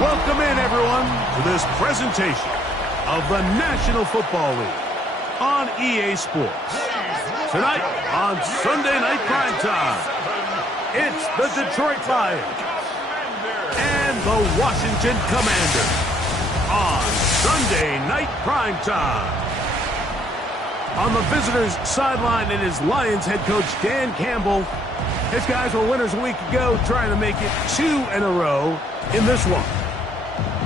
Welcome in, everyone, to this presentation of the National Football League on EA Sports. Tonight, on Sunday Night Primetime, it's the Detroit Lions and the Washington Commanders on Sunday Night Primetime. On the visitors' sideline, it is Lions head coach Dan Campbell. His guys were winners a week ago, trying to make it 2 in a row in this one.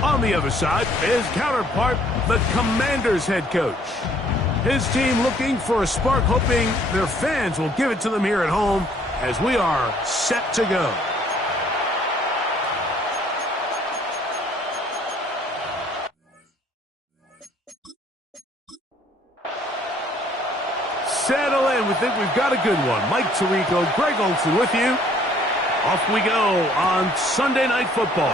On the other side, his counterpart, the Commanders head coach. His team looking for a spark, hoping their fans will give it to them here at home as we are set to go. Settle in. We think we've got a good one. Mike Tirico, Greg Olsen with you. Off we go on Sunday Night Football.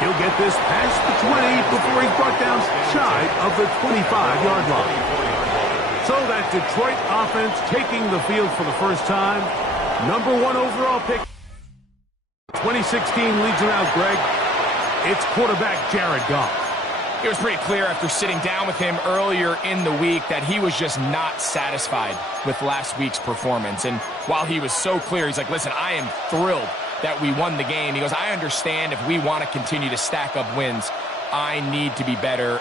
He'll get this past the 20 before he's brought down shy of the 25-yard line. So that Detroit offense taking the field for the first time. Number 1 overall pick. 2016 leads him out, Greg. It's quarterback Jared Goff. It was pretty clear after sitting down with him earlier in the week that he was just not satisfied with last week's performance. And while he was so clear, he's like, listen, I am thrilled that we won the game. He goes, I understand if we want to continue to stack up wins, I need to be better.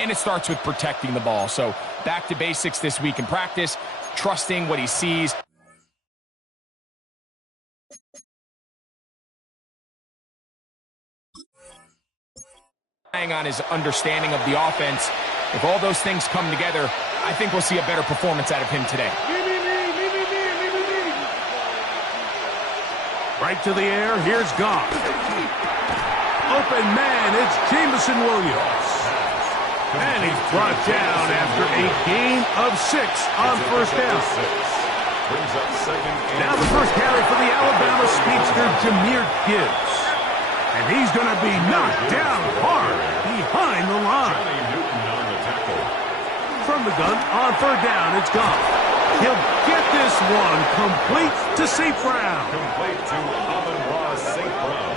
And it starts with protecting the ball. So back to basics this week in practice, trusting what he sees. On his understanding of the offense. If all those things come together, I think we'll see a better performance out of him today. Right to the air, here's Goff. Open man, it's Jameson Williams. And he's brought down after a gain of 6 on first down. Now the first carry for the Alabama speedster, Jahmyr Gibbs. And he's going to be knocked down hard behind the line. From the gun, on third down, it's Goff. He'll get this one complete to St. Brown. Complete to Amon-Ra St. Brown.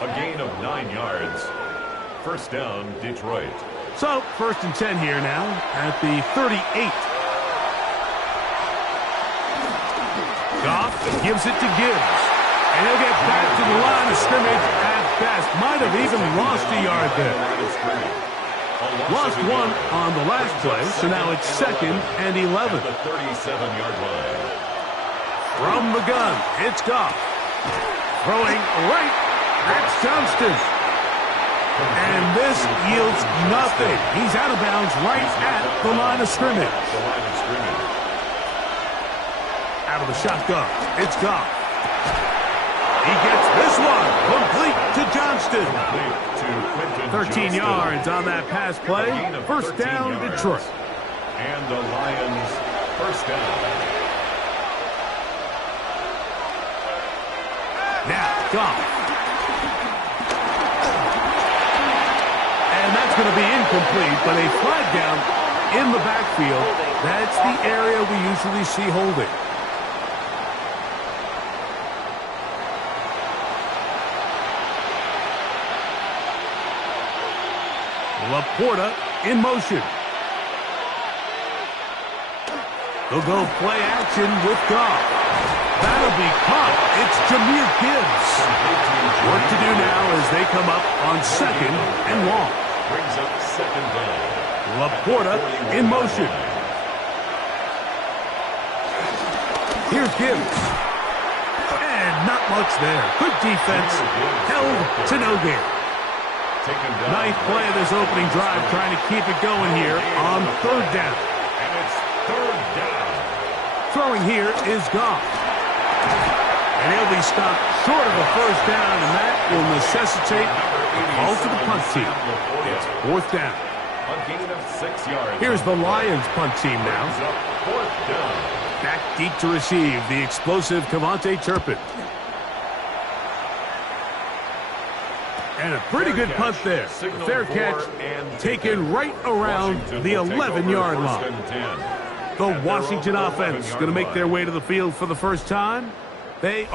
A gain of 9 yards. First down, Detroit. So, first and 10 here now at the 38. Goff gives it to Gibbs. And he'll get back to the line of scrimmage at best. Might have even lost a yard there. Lost 1 on the last play, so now it's 2nd and 11. The 37-yard line. From the gun, it's Goff. Throwing right, that's Johnston. And this yields nothing. He's out of bounds right at the line of scrimmage. Out of the shotgun, it's Goff. He gets this one complete to Johnston. 13 yards on that pass play. First down, Detroit. And the Lions first down. Now, Goff. And that's going to be incomplete, but a flag down in the backfield. That's the area we usually see holding. Laporta in motion. They'll go play action with Goff. That'll be caught. It's Jahmyr Gibbs. What to do now as they come up on 2nd and long. Brings up 2nd down. Laporta in motion. Here's Gibbs. And not much there. Good defense. Held to no gain. Ninth play of this opening drive, trying to keep it going here on third down. And it's third down. Throwing here is Goff. And he'll be stopped short of a first down, and that will necessitate a call to the punt team. It's fourth down. A gain of 6 yards. Here's the Lions punt team now. Fourth down. Back deep to receive the explosive Kevontae Turpin. And a pretty good punt there. A fair catch taken right around the 11-yard line. The Washington offense going to make their way to the field for the first time. They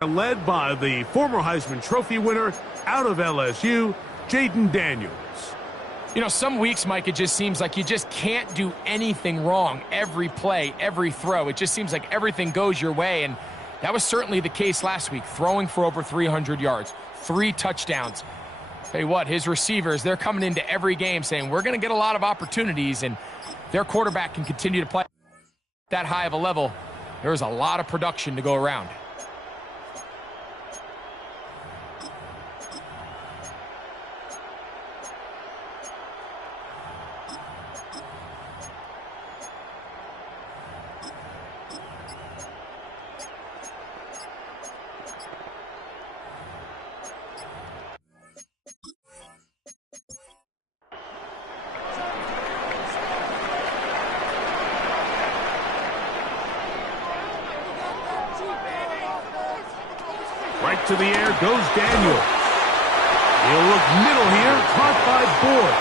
are led by the former Heisman Trophy winner out of LSU, Jaden Daniels. You know, some weeks, Mike, it just seems like you just can't do anything wrong. Every play, every throw, it just seems like everything goes your way, and that was certainly the case last week, throwing for over 300 yards, 3 touchdowns. Tell you what, his receivers, they're coming into every game saying, we're going to get a lot of opportunities, and their quarterback can continue to play that high of a level. There's a lot of production to go around. Right to the air goes Daniels. He'll look middle here, caught by Boyd.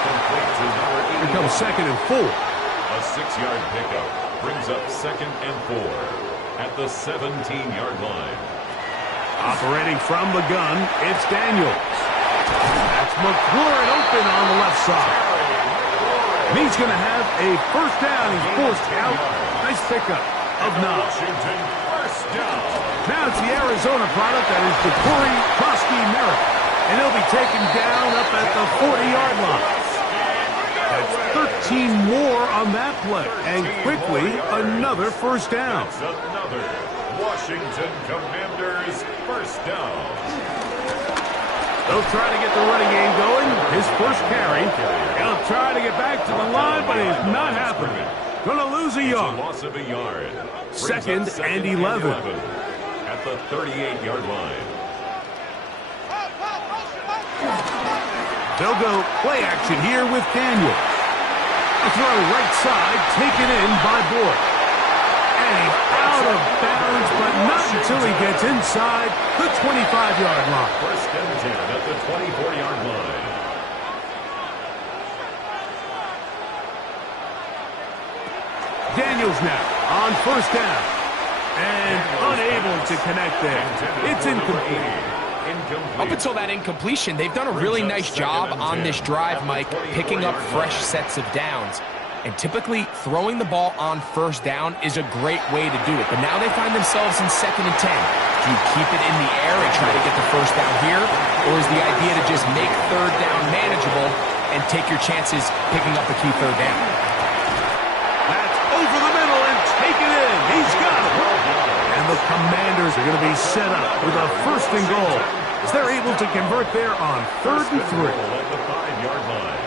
Here comes 2nd and 4. A 6-yard pickup brings up 2nd and 4 at the 17-yard line. Operating from the gun, it's Daniels. That's McLaurin open on the left side. And he's going to have a first down. He's forced out. Nice pickup of 9. Washington first down. Now it's the Arizona product that is Ja'Cory Merritt. And he'll be taken down up at the 40-yard line. That's 13 more on that play. And quickly, another first down. That's another Washington Commanders first down. They'll try to get the running game going. His first carry. He'll try to get back to the line, but it's not happening. Going to lose a yard. Loss of a yard. 2nd and 11. At the 38-yard line. They'll go play action here with Daniel. A throw right side, taken in by Boyd. And he's out of bounds, but not until he gets inside the 25-yard line. First and 10 at the 24-yard line. Daniels now on first down. And unable to connect there. It's incomplete. Up until that incompletion, they've done a really nice job on this drive, Mike, picking up fresh sets of downs. And typically, throwing the ball on first down is a great way to do it. But now they find themselves in 2nd and 10. Do you keep it in the air and try to get the first down here? Or is the idea to just make third down manageable and take your chances picking up the key third down? That's over the middle and taken in. He's got it. And the Commanders are going to be set up with a first and goal as they're able to convert there on 3rd and 3. At the 5-yard line.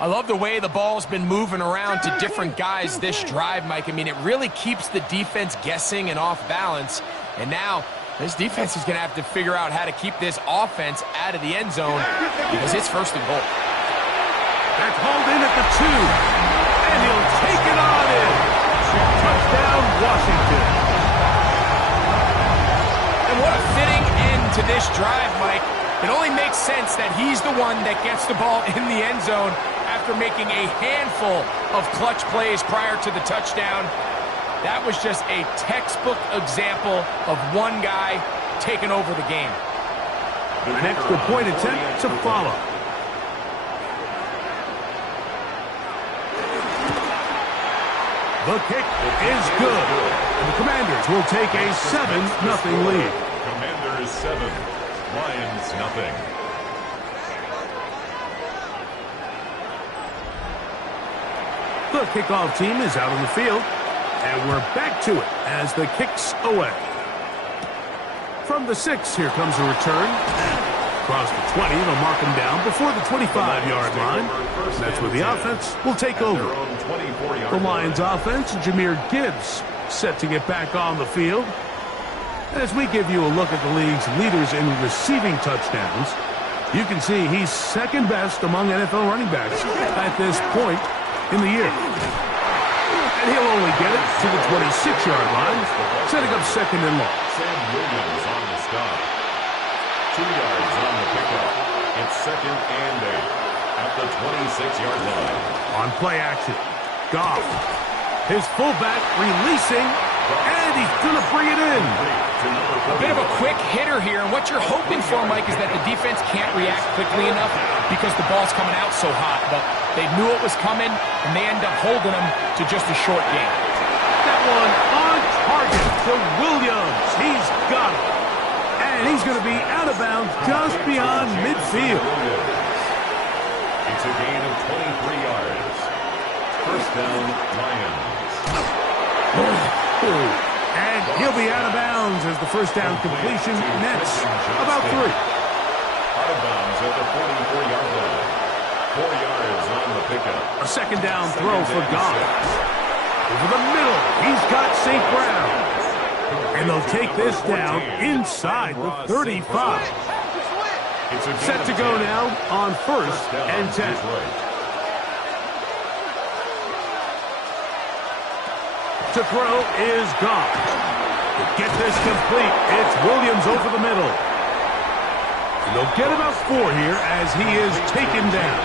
I love the way the ball's been moving around to different guys this drive, Mike. I mean, it really keeps the defense guessing and off balance. And now this defense is going to have to figure out how to keep this offense out of the end zone because it's 1st and goal. That's hauled in at the 2. And he'll take it on in. Touchdown, Washington. And what a fitting end to this drive, Mike. It only makes sense that he's the one that gets the ball in the end zone after making a handful of clutch plays prior to the touchdown. That was just a textbook example of one guy taking over the game. An extra point attempt to follow. The kick is good. And the Commanders will take a 7-0 lead. Commanders 7, Lions nothing. The kickoff team is out on the field, and we're back to it as the kick's away. From the 6, here comes a return. Across the 20, they'll mark him down before the 25-yard line. And that's where the offense will take over. The Lions offense, Jahmyr Gibbs, set to get back on the field. As we give you a look at the league's leaders in receiving touchdowns, you can see he's second best among NFL running backs at this point in the year. And he'll only get it to the 26-yard line, setting up second and long. Sam Williams on the stop. 2 yards on the pickup. It's second and 8 at the 26-yard line. On play action, Goff. His fullback releasing, and he's going to bring it in. A bit of a quick hitter here, and what you're hoping for, Mike, is that the defense can't react quickly enough because the ball's coming out so hot. But they knew it was coming, and they end up holding them to just a short game. That one on target to Williams. He's got it. And he's going to be out of bounds just beyond midfield. It's a gain of 23 yards. First down, Lions. And he'll be out of bounds as the first down completion nets about 3. Out of bounds at the 44-yard line. 4 yards on the pickup. A second down throw for Goff. Over the middle, he's got St. Brown. And they'll take this down inside the 35. Set to go now on first and 10. To throw is Goff. To get this complete, it's Williams over the middle. And they'll get about 4 here as he is taken down.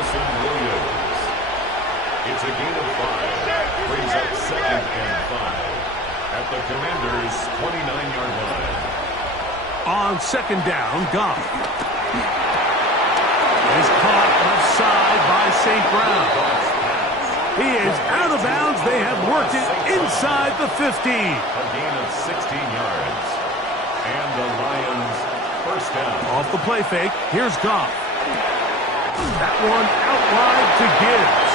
It's a gain of 5. Brings up second and 5 at the Commanders' 29-yard line. On second down, Goff is caught offside by St. Brown. He is out of bounds. They have worked it inside the 15. A gain of 16 yards. And the Lions first down. Off the play fake, here's Goff. That one out wide to Gibbs.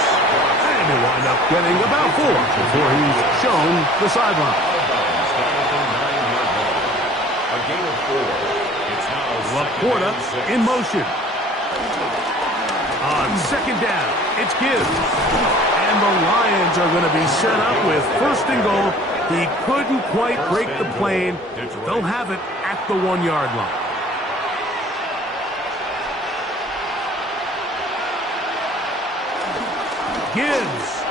And he'll wind up getting about 4 before he's shown the sideline. A gain of 4. It's now Laporta in motion. On second down, it's Gibbs. And the Lions are going to be set up with first and goal. He couldn't quite break the plane. They'll have it at the 1-yard line. Gibbs.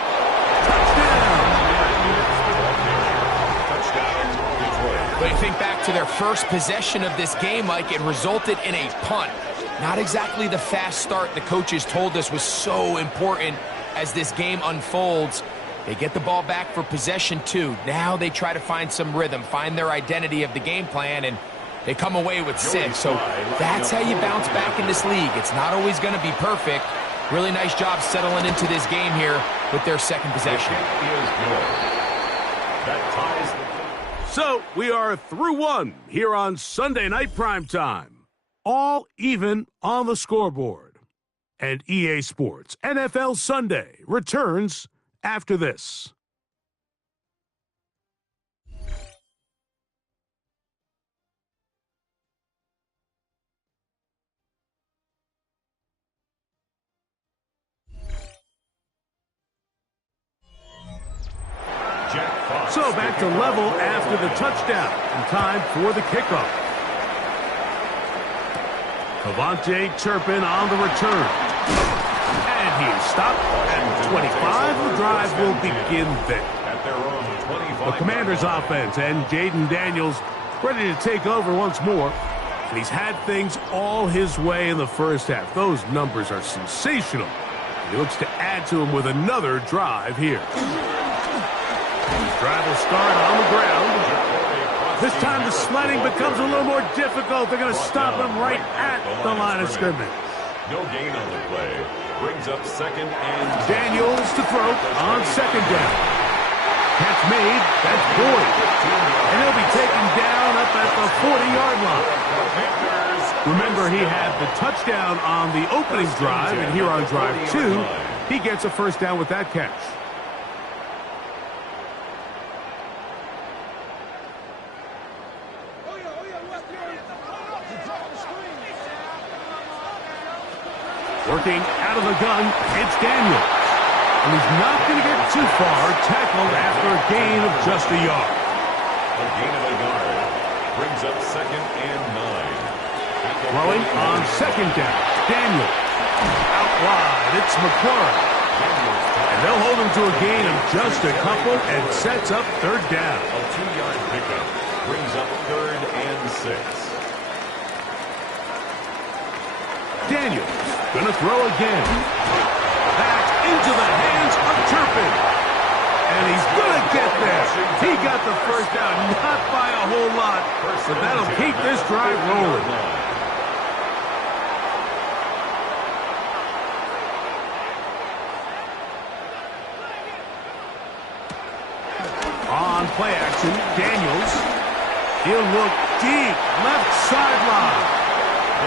Touchdown. But you think back to their first possession of this game, Mike, it resulted in a punt. Not exactly the fast start the coaches told us was so important as this game unfolds. They get the ball back for possession 2. Now they try to find some rhythm, find their identity of the game plan, and they come away with 6. So that's how you bounce back in this league. It's not always going to be perfect. Really nice job settling into this game here with their second possession. So we are through 1 here on Sunday Night Primetime. All even on the scoreboard. And EA Sports NFL Sunday returns after this. So back to level after the touchdown. And time for the kickoff. Cavante Turpin on the return. And he's stopped at 25. The drive will begin there. The Commanders offense and Jaden Daniels ready to take over once more. And he's had things all his way in the first half. Those numbers are sensational. He looks to add to them with another drive here. Drive will start on the ground. This time the sledding becomes a little more difficult. They're going to stop him right at the line of scrimmage. No gain on the play. Brings up second and... Daniels to throw on second down. Catch made. That's Boyd. And he'll be taken down up at the 40-yard line. Remember, he had the touchdown on the opening drive, and here on drive 2, he gets a first down with that catch. Looking out of the gun, it's Daniels. And he's not going to get too far, tackled after a gain of just a yard. A gain of a yard brings up 2nd and 9. Throwing on 2nd down, Daniels. Out wide, it's McLaurin. And they'll hold him to a gain of just a couple and sets up 3rd down. A 2-yard pickup brings up 3rd and 6. Daniels gonna throw again. Back into the hands of Turpin. And he's gonna get there. He got the 1st down, not by a whole lot, but that'll keep this drive rolling. On play action, Daniels. He'll look deep, left sideline.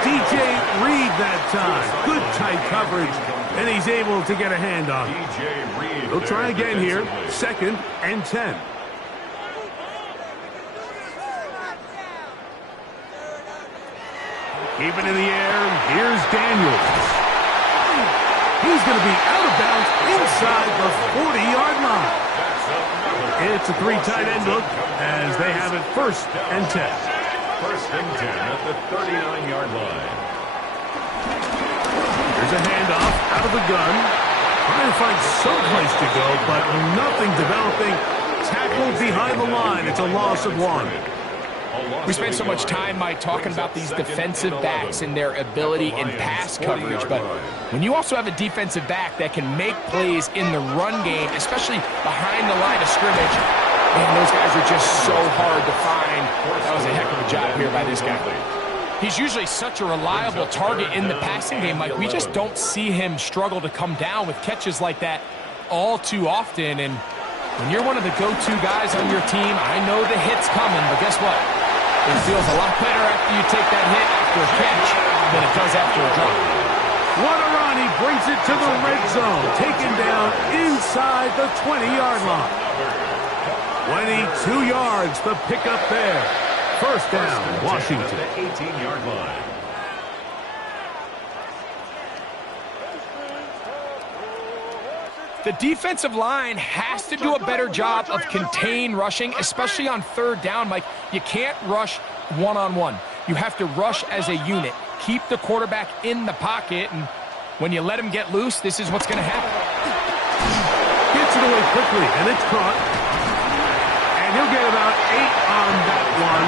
DJ Reed that time. Good tight coverage, and he's able to get a hand on it. He'll try again here. 2nd and 10. Keep it in the air. Here's Daniels. He's going to be out of bounds inside the 40-yard line. It's a 3 tight end look as they have it 1st and 10. 1st and 10 at the 39-yard line. There's a handoff out of the gun. Trying to find some place to go, but nothing developing. Tackled behind the line. It's a loss of 1. We spend so much time, Mike, talking about these defensive backs and their ability in pass coverage, but when you also have a defensive back that can make plays in the run game, especially behind the line of scrimmage, man, those guys are just so hard to find. That was a heck of a job here by this guy. He's usually such a reliable target in the passing game, Mike. We just don't see him struggle to come down with catches like that all too often, and when you're one of the go-to guys on your team, I know the hit's coming, but guess what? It feels a lot better after you take that hit after a catch than it does after a drop. What a run. He brings it to the red zone. Taken down inside the 20-yard line. 22 yards, the pickup there. 1st down, Washington. 18-yard line. The defensive line has to do a better job of contain rushing, especially on 3rd down, Mike. You can't rush one-on-one. You have to rush as a unit. Keep the quarterback in the pocket, and when you let him get loose, this is what's going to happen. Gets it away quickly, and it's caught. And he'll get about 8 on that one.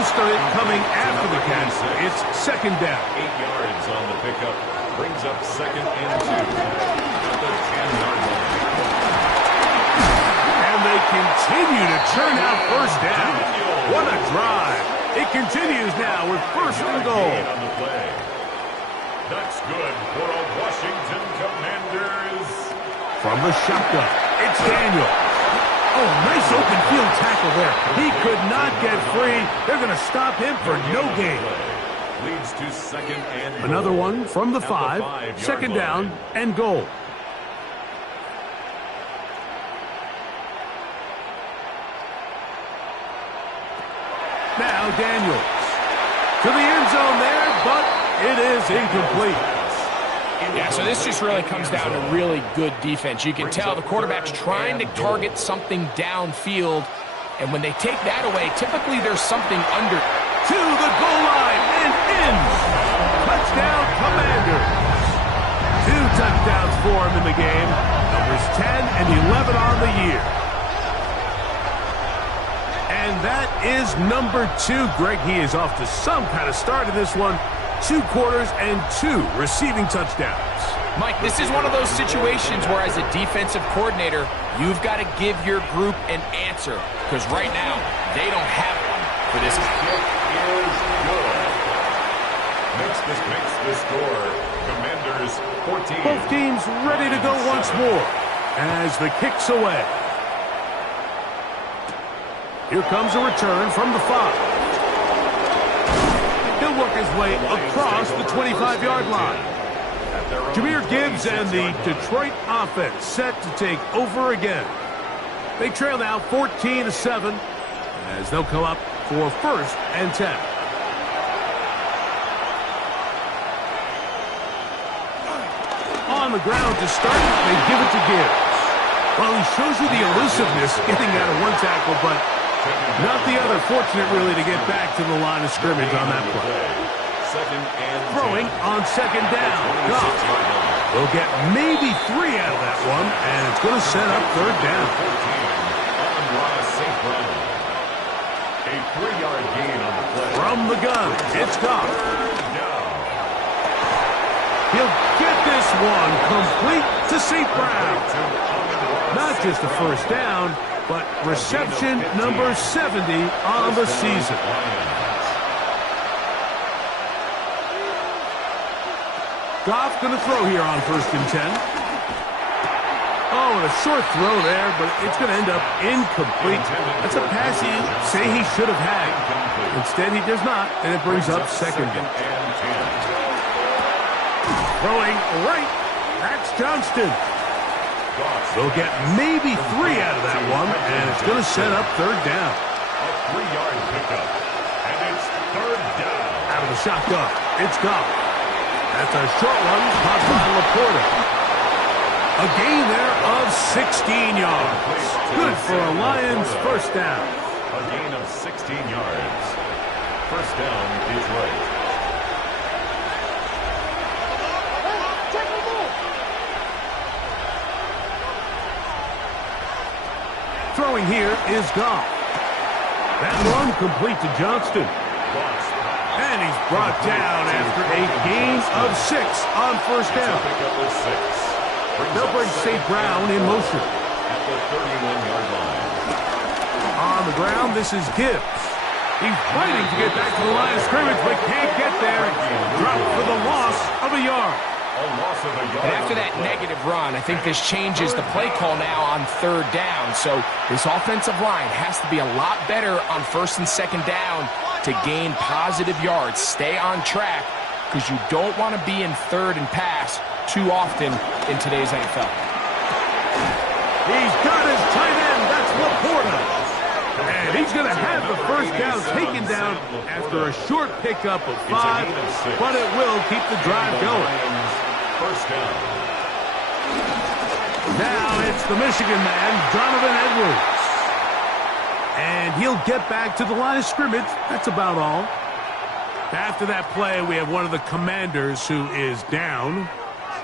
Most of it coming after the catch. It's 2nd down. 8 yards on the pickup. Brings up 2nd and 2. And they continue to churn out 1st down. What a drive. It continues now with 1st and goal. That's good for a Washington Commanders. From the shotgun, it's Daniel. Oh, nice open field tackle there. He could not get free. They're going to stop him for no gain. Leads to 2nd and goal. Another one from the 5. 2nd down and goal. Now Daniels to the end zone there, but it is incomplete. Yeah, so this just really comes down to really good defense. You can tell the quarterback's trying to target something downfield, and when they take that away, typically there's something under. To the goal line and in. Touchdown, Commanders. 2 touchdowns for him in the game. Numbers 10 and 11 on the year. And that is number 2. Greg, he is off to some kind of start in this one. 2 quarters and 2 receiving touchdowns. Mike, this is one of those situations where as a defensive coordinator, you've got to give your group an answer. Because right now, they don't have one for this guy. Makes the score. Commanders 14. Both teams ready to go once more as the kick's away. Here comes a return from the 5. He'll work his way across the 25-yard line. Jahmyr Gibbs and the Detroit offense set to take over again. They trail now 14-7 as they'll come up for 1st and 10. on the ground to start. They give it to Gibbs. Well, he shows you the elusiveness getting out of one tackle, but not the other. Fortunate, really, to get back to the line of scrimmage on that play. Throwing on second down. Goff will get maybe 3 out of that one, and it's going to set up third down. A 3-yard gain on the play. From the gun, it's Goff. He'll get this one complete to St. Brown. Not just a first down, but reception number 70 on the season. Goff going to throw here on 1st and 10. Oh, and a short throw there, but it's going to end up incomplete. That's a pass you say he should have had. Instead, he does not, and it brings up 2nd down. Throwing right. That's Johnston. They'll get maybe 3 out of that one, and it's going to set up third down. A 3-yard pickup, and it's third down. Out of the shotgun, it's Goff. That's a short one, caught by Laporta. A gain there of 16 yards. Good for a Lions first down. A gain of 16 yards. First down, Detroit. Throwing here is Goff. That one complete to Johnston. And he's brought down after a gain of 6 on first down. They'll bring St. Brown in motion. At the 31-yard line. On the ground, this is Gibbs. He's fighting to get back to the line of scrimmage, but can't get there. Dropped for the loss of a yard. And after that negative run, I think this changes the play call now on third down. So this offensive line has to be a lot better on 1st and 2nd down to gain positive yards. Stay on track, because you don't want to be in 3rd and pass too often in today's NFL. He's got his tight end. That's Laporta. And he's going to have the first down taken down after a short pickup of 5, but it will keep the drive going. First down. Now it's the Michigan man, Donovan Edwards. And he'll get back to the line of scrimmage. That's about all. After that play, we have one of the Commanders who is down.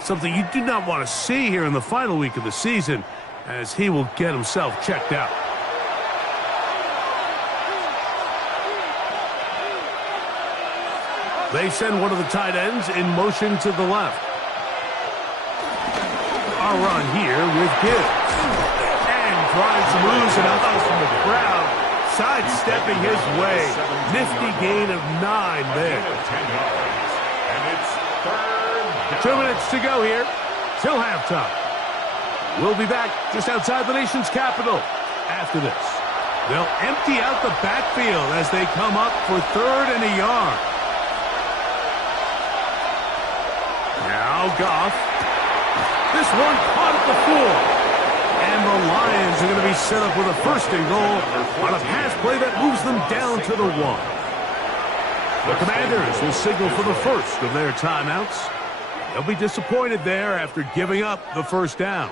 Something you do not want to see here in the final week of the season, as he will get himself checked out. They send one of the tight ends in motion to the left. A run here with Gibbs. And tries to lose it out from the crowd. Sidestepping his way. Nifty gain of 9 there. And it's third down. 2 minutes to go here. Till halftime. We'll be back just outside the nation's capital after this. They'll empty out the backfield as they come up for 3rd and a yard. Now Goff. This one caught at the 4. And the Lions are going to be set up with a 1st and goal on a pass play that moves them down to the 1. The Commanders will signal for the first of their timeouts. They'll be disappointed there after giving up the first down.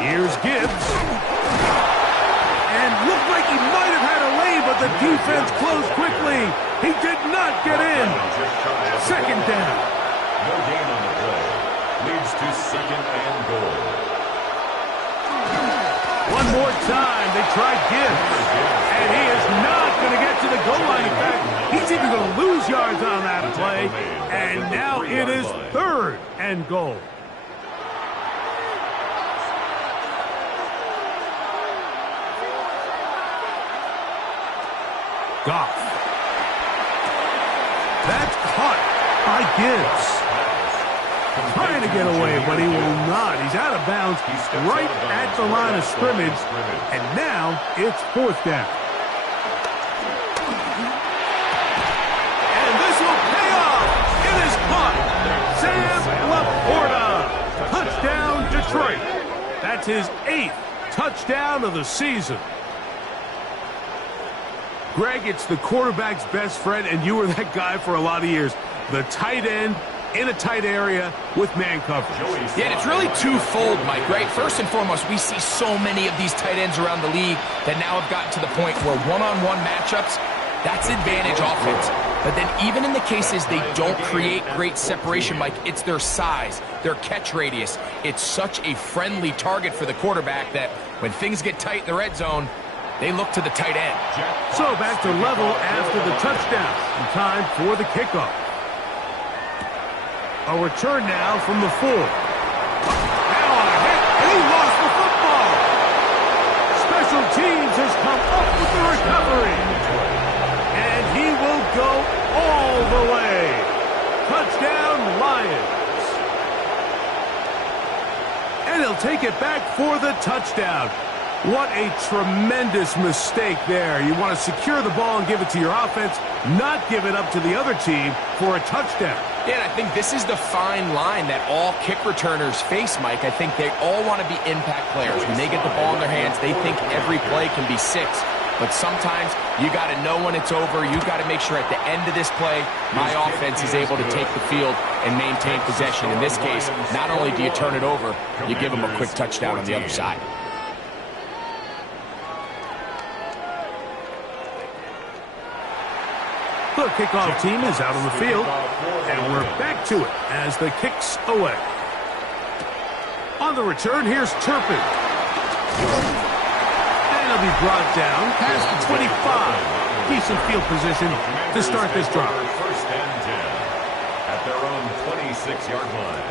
Here's Gibbs. And looked like he might have had a lane, but the defense closed quickly. He did not get in. 2nd down. No gain on the play. Leads to 2nd and goal. One more time, they try Gibbs. And he is not going to get to the goal line. In fact, he's even going to lose yards on that play. And now it is 3rd and goal. Goff. That's caught by Gibbs. Trying to get away, but he will not. He's out of bounds right at the line of scrimmage. And now it's 4th down. And this will pay off. It is caught. Sam Laporta. Touchdown, Detroit. That's his 8th touchdown of the season. Greg, it's the quarterback's best friend, and you were that guy for a lot of years. The tight end in a tight area with man coverage. Yeah, and it's really twofold, Mike, right? First and foremost, we see so many of these tight ends around the league that now have gotten to the point where one-on-one matchups, that's advantage offense. But then even in the cases they don't create great separation, Mike, it's their size, their catch radius. It's such a friendly target for the quarterback that when things get tight in the red zone, they look to the tight end. So back to level after the touchdown. Time for the kickoff. A return now from the 4. Now on a hit, and he lost the football. Special teams has come up with the recovery. And he will go all the way. Touchdown, Lions. And he'll take it back for the touchdown. What a tremendous mistake there. You want to secure the ball and give it to your offense, not give it up to the other team for a touchdown. Yeah, and I think this is the fine line that all kick returners face, Mike. I think they all want to be impact players. When they get the ball in their hands, they think every play can be 6. But sometimes you got to know when it's over. You got to make sure at the end of this play, my offense is able to take the field and maintain possession. In this case, not only do you turn it over, you give them a quick touchdown on the other side. The kickoff team is out on the field, and we're back to it as the kick's away. On the return, here's Turpin. And he'll be brought down past the 25. Decent field position to start this drive. First and 10 at their own 26-yard line.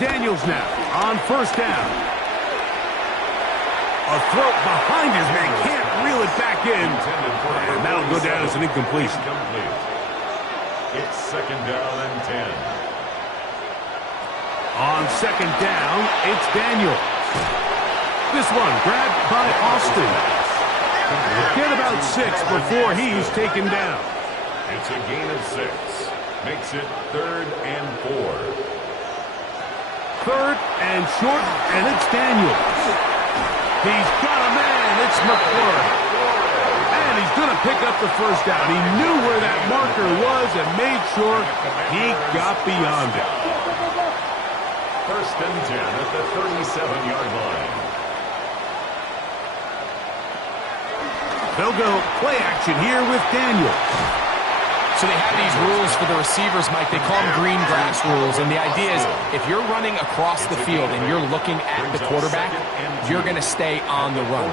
Daniels now on first down. A throw behind his man, can't reel it back in. And that'll go down as an incompletion. It's second down and 10. On second down, it's Daniels. This one grabbed by Austin. Get about 6 before he's taken down. It's a gain of 6. Makes it third and 4. Third and short, and it's Daniels. He's got a man. It's McClure. And he's going to pick up the first down. He knew where that marker was and made sure he got beyond it. First and 10 at the 37-yard line. They'll go play action here with Daniels. So they have these rules for the receivers, Mike. They call them green grass rules. And the idea is if you're running across the field and you're looking at the quarterback, you're going to stay on the run.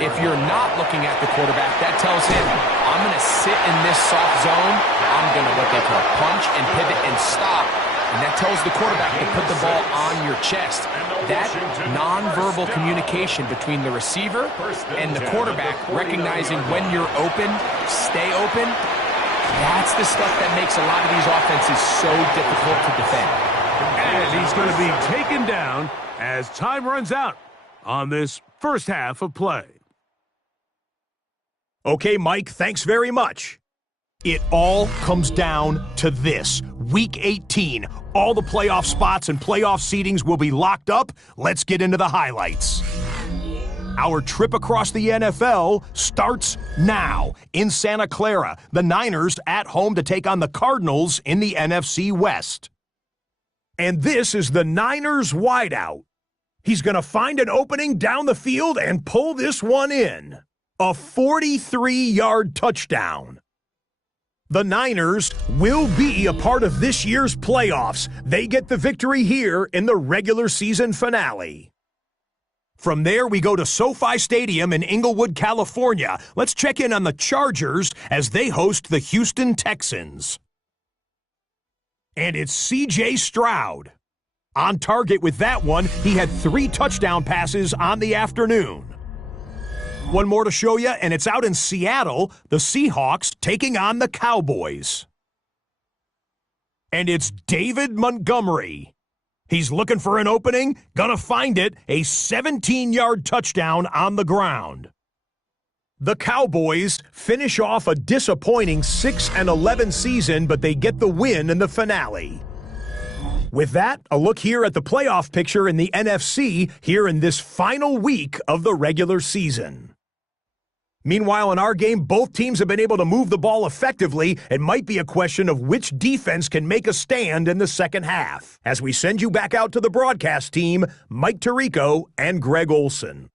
If you're not looking at the quarterback, that tells him, I'm going to sit in this soft zone. I'm going to what they call punch and pivot and stop. And that tells the quarterback to put the ball on your chest. That nonverbal communication between the receiver and the quarterback, recognizing when you're open, stay open, that's the stuff that makes a lot of these offenses so difficult to defend. And he's going to be taken down as time runs out on this first half of play. Okay, Mike, thanks very much. It all comes down to this. Week 18, all the playoff spots and playoff seedings will be locked up. Let's get into the highlights. Our trip across the NFL starts now. In Santa Clara, the Niners at home to take on the Cardinals in the NFC West. And this is the Niners wideout. He's going to find an opening down the field and pull this one in. A 43-yard touchdown. The Niners will be a part of this year's playoffs. They get the victory here in the regular season finale. From there, we go to SoFi Stadium in Inglewood, California. Let's check in on the Chargers as they host the Houston Texans. And it's C.J. Stroud. On target with that one, he had 3 touchdown passes on the afternoon. One more to show you, and it's out in Seattle, the Seahawks taking on the Cowboys. And it's David Montgomery. He's looking for an opening, gonna find it, a 17-yard touchdown on the ground. The Cowboys finish off a disappointing 6-11 season, but they get the win in the finale. With that, a look here at the playoff picture in the NFC here in this final week of the regular season. Meanwhile, in our game, both teams have been able to move the ball effectively. It might be a question of which defense can make a stand in the second half. As we send you back out to the broadcast team, Mike Tirico and Greg Olson.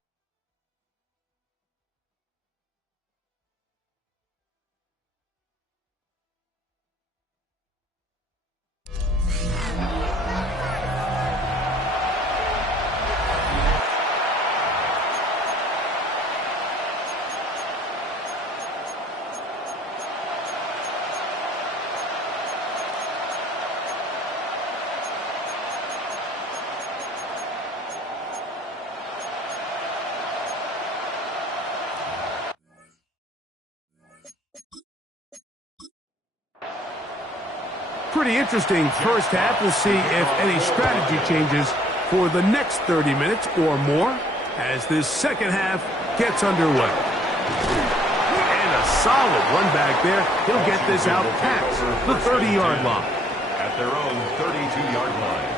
Pretty interesting first half. We'll see if any strategy changes for the next 30 minutes or more as this second half gets underway. And a solid run back there. He'll get this out past the 30-yard line. At their own 32-yard line.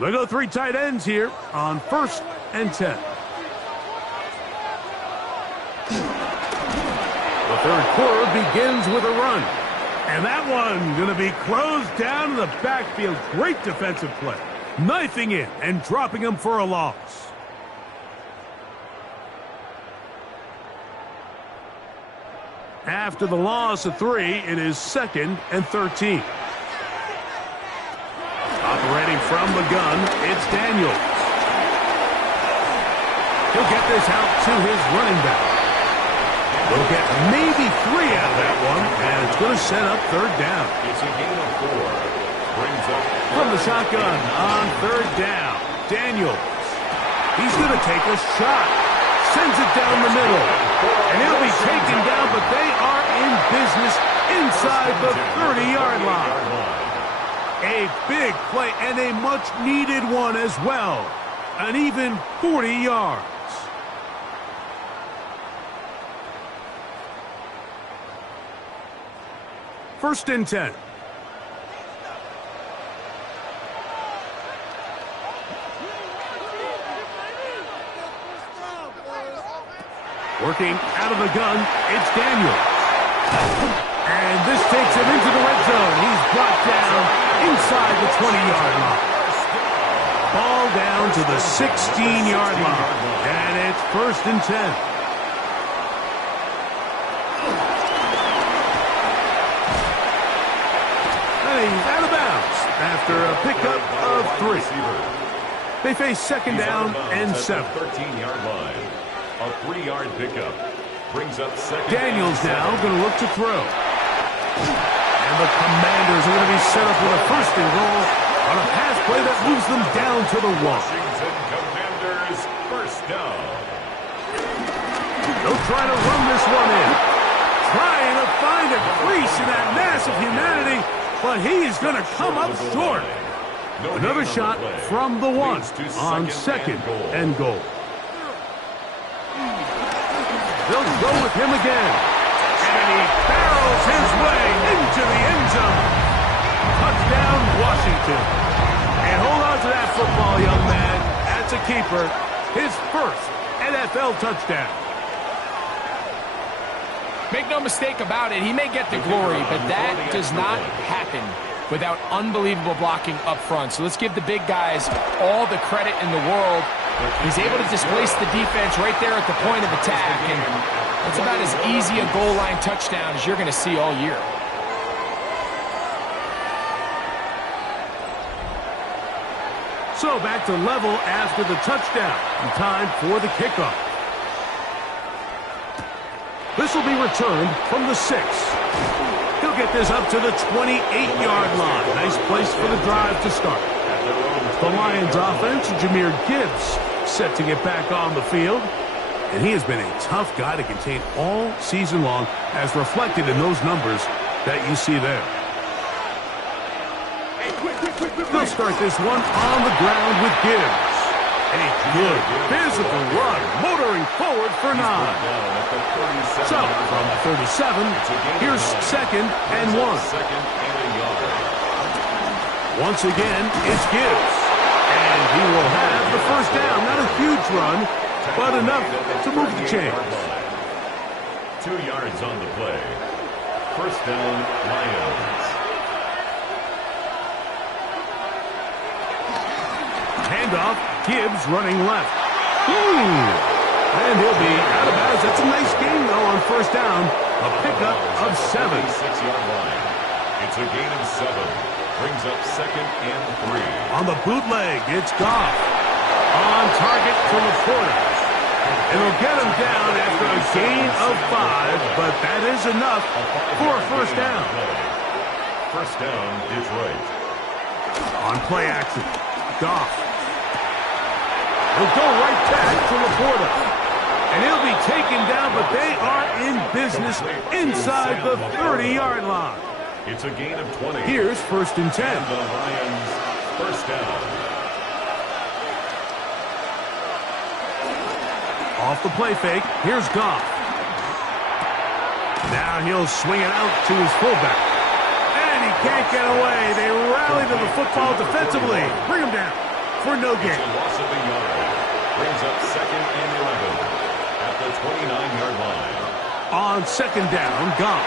They go three tight ends here on 1st and 10. The third quarter begins with a run. And that one going to be closed down in the backfield. Great defensive play. Knifing in and dropping him for a loss. After the loss of 3, it is 2nd and 13. Operating from the gun, it's Daniels. He'll get this out to his running back. We'll get maybe 3 out of that one, and it's going to set up 3rd down. It's a gain of 4. Brings up from the shotgun on 3rd down. Daniels. He's going to take a shot. Sends it down the middle. And he'll be taken down, but they are in business inside the 30-yard line. A big play and a much-needed one as well. An even 40 yards. First and 10. Working out of the gun, it's Daniels. And this takes him into the red zone. He's brought down inside the 20-yard line. Ball down to the 16-yard line. And it's 1st and 10. And he's out of bounds after a pickup of 3. They face 2nd down and 7. 13-yard line. A 3-yard pickup. Brings up 2nd. Daniels now going to look to throw. And the Commanders are going to be set up with a 1st and goal on a pass play that moves them down to the 1. Washington Commanders 1st down. They'll try to run this one in. Trying to find a crease in that mass of humanity, but he is going to come up short. Another shot from the 1 on 2nd and goal. They'll go with him again. And he barrels his way into the end zone. Touchdown, Washington. And hold on to that football, young man. That's a keeper. His 1st NFL touchdown. Make no mistake about it, he may get the glory, but that does not happen without unbelievable blocking up front. So let's give the big guys all the credit in the world. He's able to displace the defense right there at the point of attack, and that's about as easy a goal line touchdown as you're going to see all year. So back to level after the touchdown. And time for the kickoff. This will be returned from the 6. He'll get this up to the 28-yard line. Nice place for the drive to start. The Lions offense, Jahmyr Gibbs, set to get back on the field. And he has been a tough guy to contain all season long, as reflected in those numbers that you see there. They'll start this one on the ground with Gibbs. A good physical run, motoring forward for 9. So, from 37, here's 2nd and 1. Once again, it's Gibbs. And he will have the first down. Not a huge run, but enough to move the chains. 2 yards on the play. First down, Lions. Handoff, Gibbs running left. And he'll be out of bounds. That's a nice gain, though, on first down. A pickup of 7. 6-yard line. It's a gain of 7. Brings up 2nd and 3. On the bootleg, it's Goff. On target to Laporta. It'll get him down after a gain of 5, but that is enough for a first down. First down, Detroit. On play action, Goff. He'll go right back to Laporta. And he'll be taken down, but they are in business inside the 30-yard line. It's a gain of 20. Here's 1st and 10. And the Lions, first down. Off the play fake, here's Goff. Now he'll swing it out to his fullback. And he can't get away. They rally to the football defensively. Bring him down for no gain. It's a loss of a yard. Brings up 2nd and 11 at the 29-yard line. On 2nd down, Goff.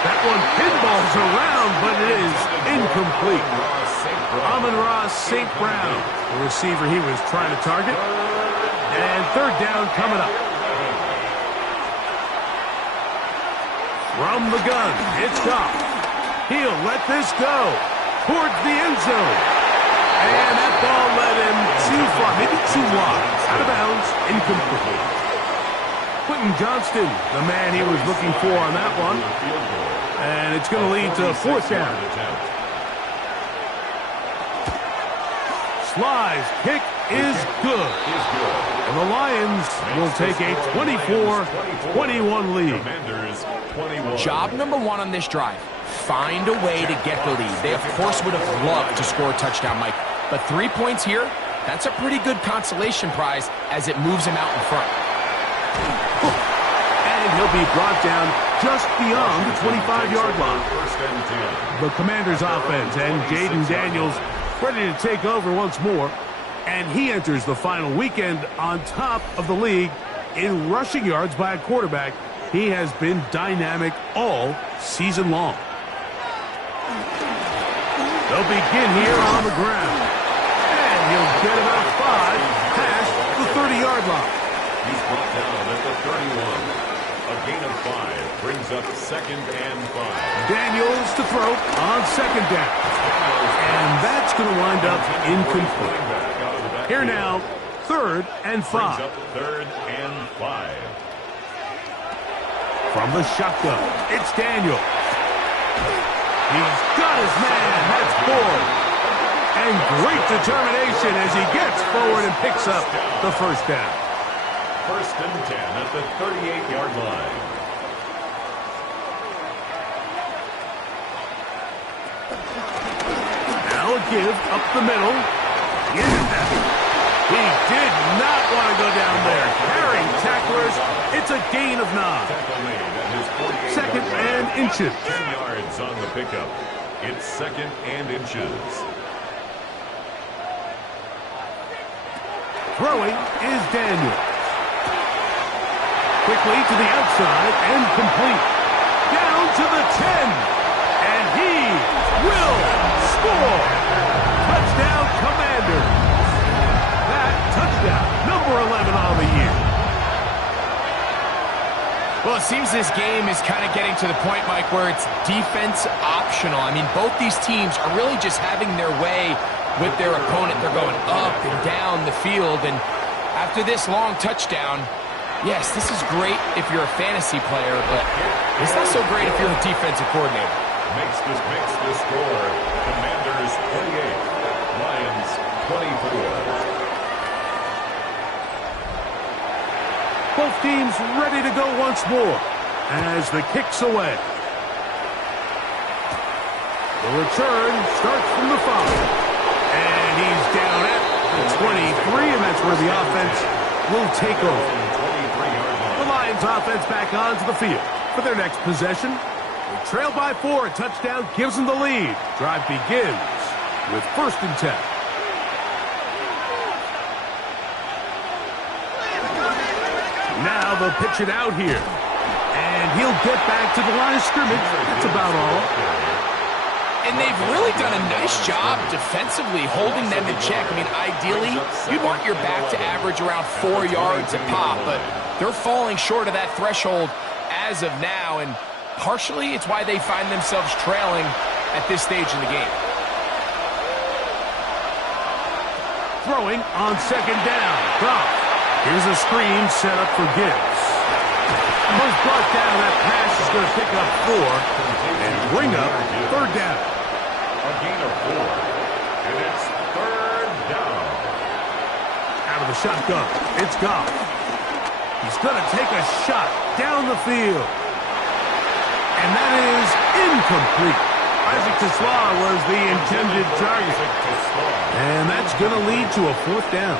That one pinballs around, but it is incomplete. Amon-Ra St. Brown, the receiver he was trying to target. And 3rd down coming up. From the gun, it's Goff. He'll let this go towards the end zone. And that ball led him too far, maybe too wide. Out of bounds, incomplete. Quentin Johnston, the man he was looking for on that one. And it's going to lead to 4th down. Sly's kick is good. And the Lions will take a 24-21 lead. Job number 1 on this drive. Find a way to get the lead. They, of course, would have loved to score a touchdown, Mike. But 3 points here, that's a pretty good consolation prize as it moves him out in front. And he'll be brought down just beyond the 25-yard line. The Commanders' offense and Jaden Daniels ready to take over once more. And he enters the final weekend on top of the league in rushing yards by a quarterback. He has been dynamic all season long. They'll begin here on the ground. And he'll get about 5 past the 30-yard line. He's brought down at the 31. A gain of 5 brings up 2nd and 5. Daniels to throw on 2nd down. And that's going to wind up incomplete. Here now, 3rd and 5. Brings up 3rd and 5. From the shotgun, it's Daniel. He's got his man. That's 4. And great determination as he gets forward and picks up the first down. 1st and 10 at the 38-yard line. Now a give up the middle. He did not want to go down there. Carrying tacklers. It's a gain of 9. 2nd and inches. 10 yards on the pickup. It's 2nd and inches. Throwing is Daniel. Quickly to the outside and complete. Down to the 10. And he will score. Touchdown, Commanders. That touchdown, number 11 on the year. Well, it seems this game is kind of getting to the point, Mike, where it's defense optional. I mean, both these teams are really just having their way with their opponent. They're going up and down the field, and after this long touchdown, yes, this is great if you're a fantasy player, but it's not so great if you're a defensive coordinator. Makes the score. Commanders 28, Lions 24. Both teams ready to go once more as the kick's away. The return starts from the 5. And he's down at the 23, and that's where the offense will take over. The Lions offense back onto the field for their next possession. They trail by 4. A touchdown gives them the lead. Drive begins with 1st and 10. Now they'll pitch it out here. And he'll get back to the line of scrimmage. That's about all. And they've really done a nice job defensively holding them in check. I mean, ideally, you'd want your back to average around 4 yards a pop, but they're falling short of that threshold as of now, and partially it's why they find themselves trailing at this stage in the game. Throwing on 2nd down. Goff. Here's a screen set up for Gibbs. Once brought down, that pass is going to pick up 4 and bring up 3rd down. A gain of 4, and it's 3rd down. Out of the shotgun, it's Goff. He's going to take a shot down the field. And that is incomplete. Isaac Tesla was the intended target. And that's going to lead to a 4th down.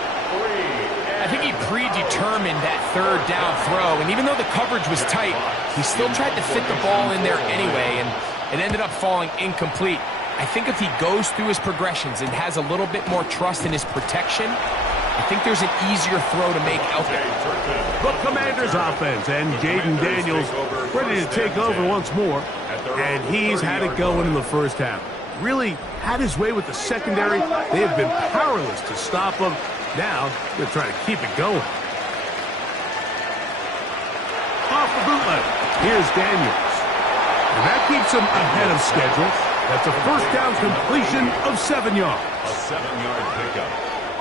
I think he predetermined that 3rd down throw, and even though the coverage was tight, he still tried to fit the ball in there anyway, and it ended up falling incomplete. I think if he goes through his progressions and has a little bit more trust in his protection, I think there's an easier throw to make out there. The Commanders offense and Jaden Daniels ready to take over once more, and he's had it going in the first half. Really had his way with the secondary. They have been powerless to stop him. Now, they're trying to keep it going. Off the bootleg. Here's Daniels. And that keeps him ahead of schedule. That's a 1st down completion of 7 yards. A 7-yard pickup.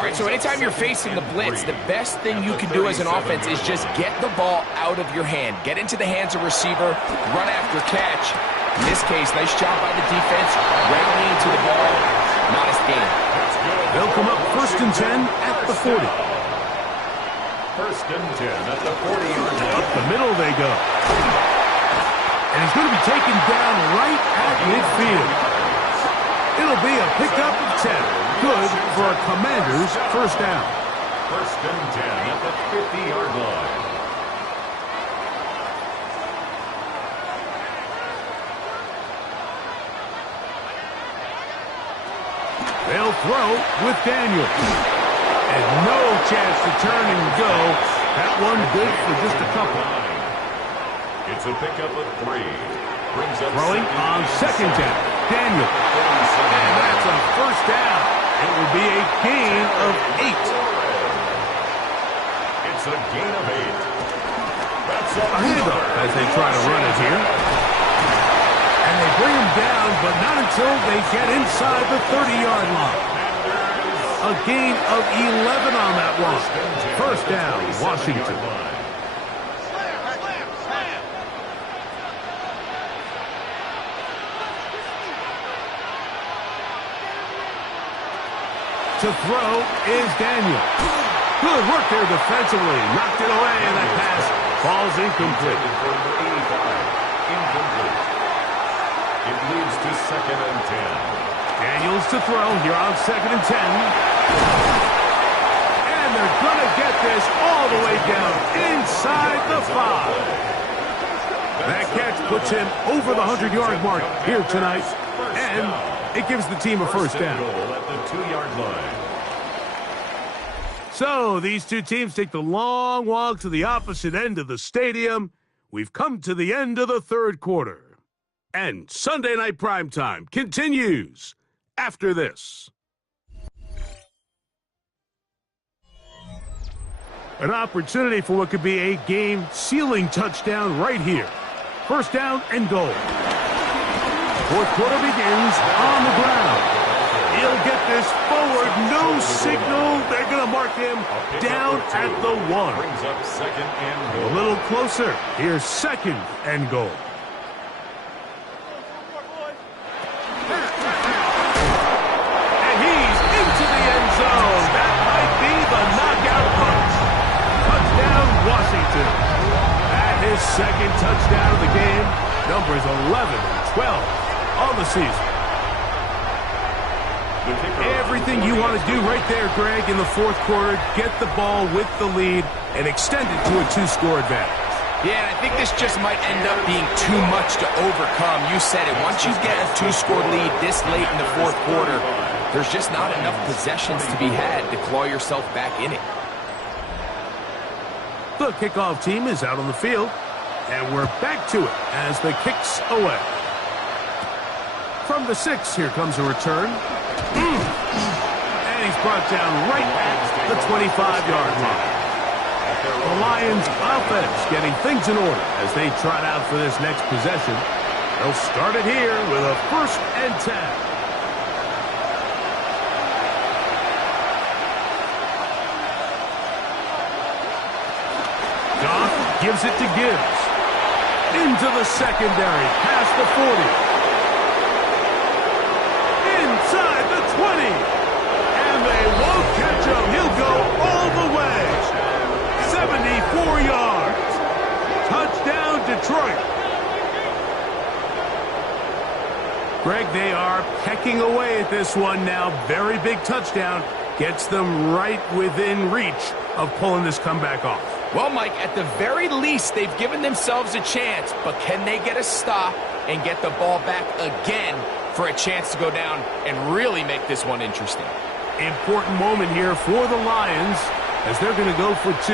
All right, so anytime you're facing the blitz, the best thing you can do as an offense is just get the ball out of your hand. Get into the hands of receiver, run after catch. In this case, nice job by the defense, rallying to the ball. Modest gain. They'll come up 1st and 10 at the 40. 1st and 10 at the 40-yard line. Up the middle they go. And he's going to be taken down right at midfield. It'll be a pickup of 10. Good for a Commanders 1st down. 1st and 10 at the 50-yard line. They'll throw with Daniels. And no chance to turn and go. That one good for just a couple. It's a pickup of 3. Brings up Throwing on 2nd down. Daniels. And that's a 1st down. It will be a gain of 8. It's a gain of 8. That's A handoff as they try to run it here. And they bring him down, but not until they get inside the 30-yard line. A gain of 11 on that one. 1st down, Washington. To throw is Daniel. Good work there defensively. Knocked it away, and that pass falls incomplete. Incomplete. It leads to 2nd and 10. Daniels to throw here on 2nd and 10. And they're going to get this all the way down inside the 5. That catch puts him over the 100-yard mark here tonight. And it gives the team a 1st down. At the 2-yard line. So, these two teams take the long walk to the opposite end of the stadium. We've come to the end of the third quarter. And Sunday Night Primetime continues after this. An opportunity for what could be a game-sealing touchdown right here. First down and goal. Fourth quarter begins on the ground. He'll get this forward, no signal. They're going to mark him down at the 1. Brings up second and goal. A little closer. Here's second and goal. And he's into the end zone. That might be the knockout punch. Touchdown, Washington. And his second touchdown of the game. Numbers 11 and 12 on the season. Everything you want to do right there, Greg, in the fourth quarter, get the ball with the lead and extend it to a 2-score advantage. Yeah, and I think this just might end up being too much to overcome. You said it. Once you get a 2-score lead this late in the fourth quarter, there's just not enough possessions to be had to claw yourself back in it. The kickoff team is out on the field, and we're back to it as the kick's away. From the 6, here comes a return. And he's brought down right at the 25-yard line. The Lions offense getting things in order as they trot out for this next possession. They'll start it here with a 1st and 10. Goff gives it to Gibbs. Into the secondary, past the 40. Inside the 20. And they won't catch him. He'll go all the way. 74 yards. Touchdown, Detroit. Greg, they are pecking away at this one now. Very big touchdown. Gets them right within reach of pulling this comeback off. Well, Mike, at the very least, they've given themselves a chance, but can they get a stop and get the ball back again for a chance to go down and really make this one interesting? Important moment here for the Lions as they're going to go for 2.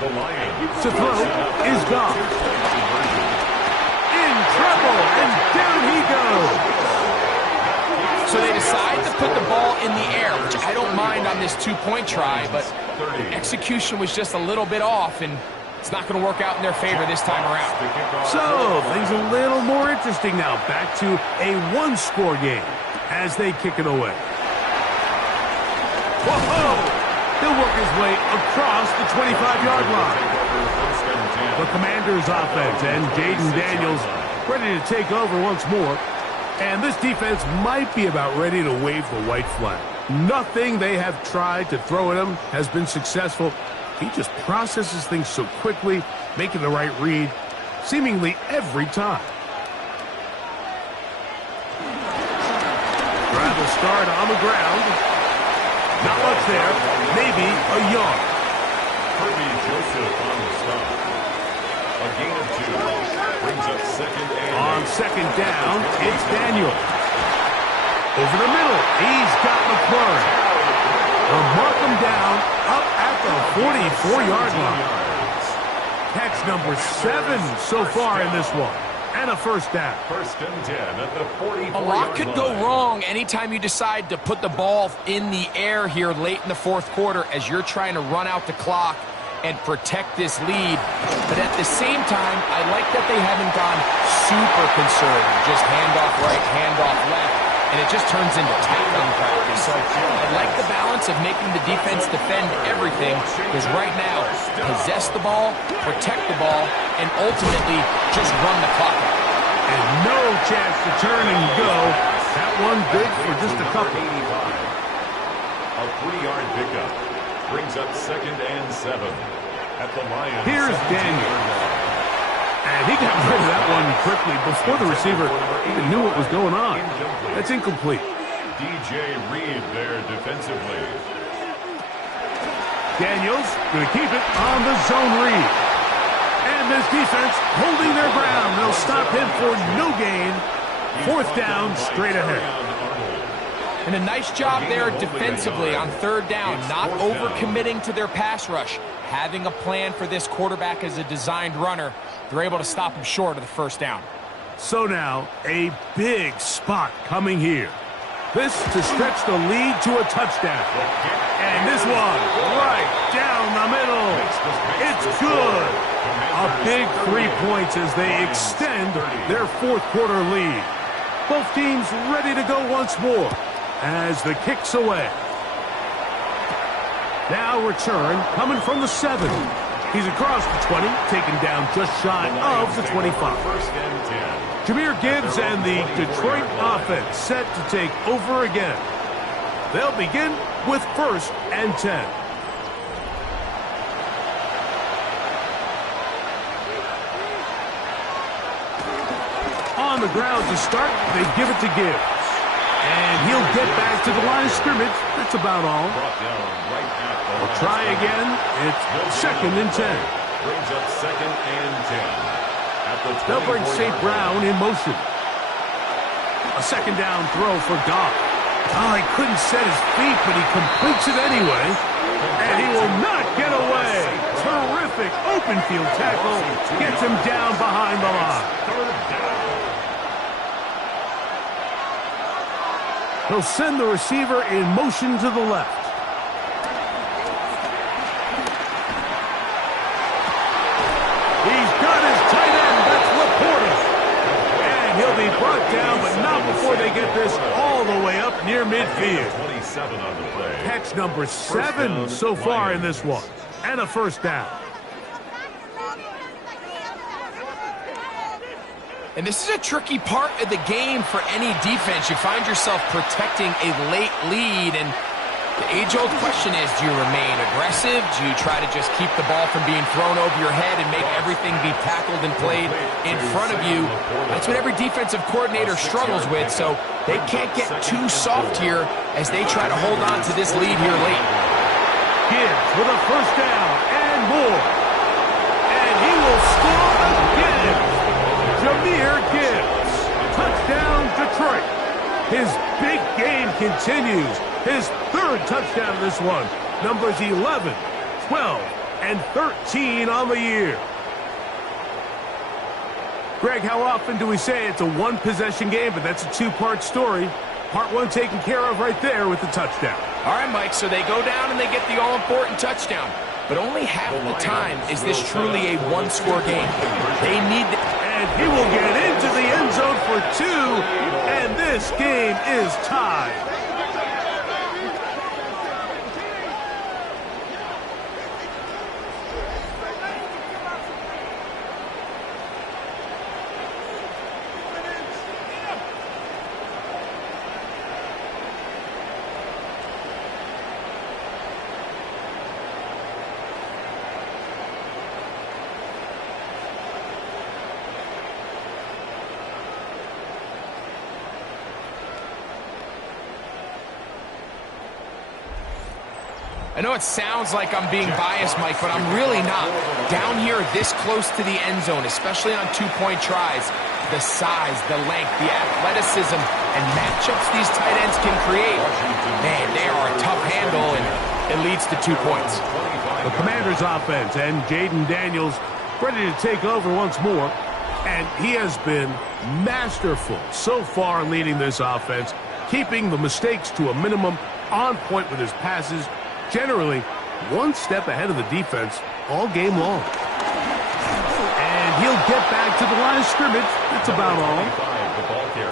The Lions To throw is Goff. In trouble, and down he goes. So they decide to put the ball in the air, which I don't mind on this 2-point try, but execution was just a little bit off, and it's not going to work out in their favor this time around. So, things a little more interesting now. Back to a 1-score game as they kick it away. Whoa! He'll work his way across the 25-yard line. The Commanders' offense and Jaden Daniels ready to take over once more. And this defense might be about ready to wave the white flag. Nothing they have tried to throw at him has been successful. He just processes things so quickly, making the right read seemingly every time. Try to start on the ground. Not much there. Maybe a yard. Kirby Joseph on the stop. A gain of 2. Brings up second and On second down, it's Daniel. Over the middle, he's got McLaurin. They'll mark him down up at the 44-yard line. Catch number 7 so far in this one. And a first down. 1st and 10 at the 44-yard line. A lot could go wrong anytime you decide to put the ball in the air here late in the fourth quarter as you're trying to run out the clock and protect this lead. But at the same time, I like that they haven't gone super conservative. Just handoff right, handoff left, and it just turns into tackling practice. So I like the balance of making the defense defend everything, because right now, possess the ball, protect the ball, and ultimately just run the clock out. And no chance to turn and go. That one good for just a couple. A 3-yard pickup. Brings up 2nd and 7 at the Lions. Here's Daniel. And he got rid of that one quickly before the receiver even knew what was going on. That's incomplete. DJ Reed there defensively. Daniels going to keep it on the zone read. And this defense holding their ground. They'll stop him for no gain. 4th down straight ahead. And a nice job there defensively on third down, not overcommitting to their pass rush. Having a plan for this quarterback as a designed runner, they're able to stop him short of the first down. So now, a big spot coming here. This to stretch the lead to a touchdown. And this one, right down the middle. It's good. A big 3 points as they extend their fourth quarter lead. Both teams ready to go once more as the kick's away. Now return coming from the 7. He's across the 20, taken down just shy of the 25. First and 10. Jahmyr Gibbs and the Detroit offense set to take over again. They'll begin with 1st and 10. On the ground to start, they give it to Gibbs. And he'll get back to the line of scrimmage. That's about all. We'll try again. It's 2nd and 10. Brings up 2nd and 10. They'll bring St. Brown in motion. A 2nd down throw for Goff. Oh, he couldn't set his feet, but he completes it anyway. And he will not get away. Terrific open field tackle. Gets him down behind the line. He'll send the receiver in motion to the left. He's got his tight end. That's Laporta. And he'll be brought down, but not before they get this all the way up near midfield. 27 on the play. Catch number 7 so far in this one. And a first down. And this is a tricky part of the game for any defense. You find yourself protecting a late lead, and the age-old question is, do you remain aggressive? Do you try to just keep the ball from being thrown over your head and make everything be tackled and played in front of you? That's what every defensive coordinator struggles with, so they can't get too soft here as they try to hold on to this lead here late. Gibbs with a first down and more. And he will score again. Jahmyr Gibbs. Touchdown, Detroit. His big game continues. His 3rd touchdown of this one. Numbers 11, 12, and 13 on the year. Greg, how often do we say it's a one-possession game, but that's a 2-part story? Part 1 taken care of right there with the touchdown. All right, Mike, so they go down and they get the all-important touchdown. But only half the time is this truly a one-score game. They need the... And he will get into the end zone for 2, and this game is tied. I know it sounds like I'm being biased, Mike, but I'm really not. Down here this close to the end zone, especially on 2-point tries, the size, the length, the athleticism, and matchups these tight ends can create, man, they are a tough handle, and it leads to 2 points. The Commanders' offense and Jaden Daniels ready to take over once more, and he has been masterful so far leading this offense, keeping the mistakes to a minimum, on point with his passes, generally one step ahead of the defense all game long. And he'll get back to the line of scrimmage. That's about all.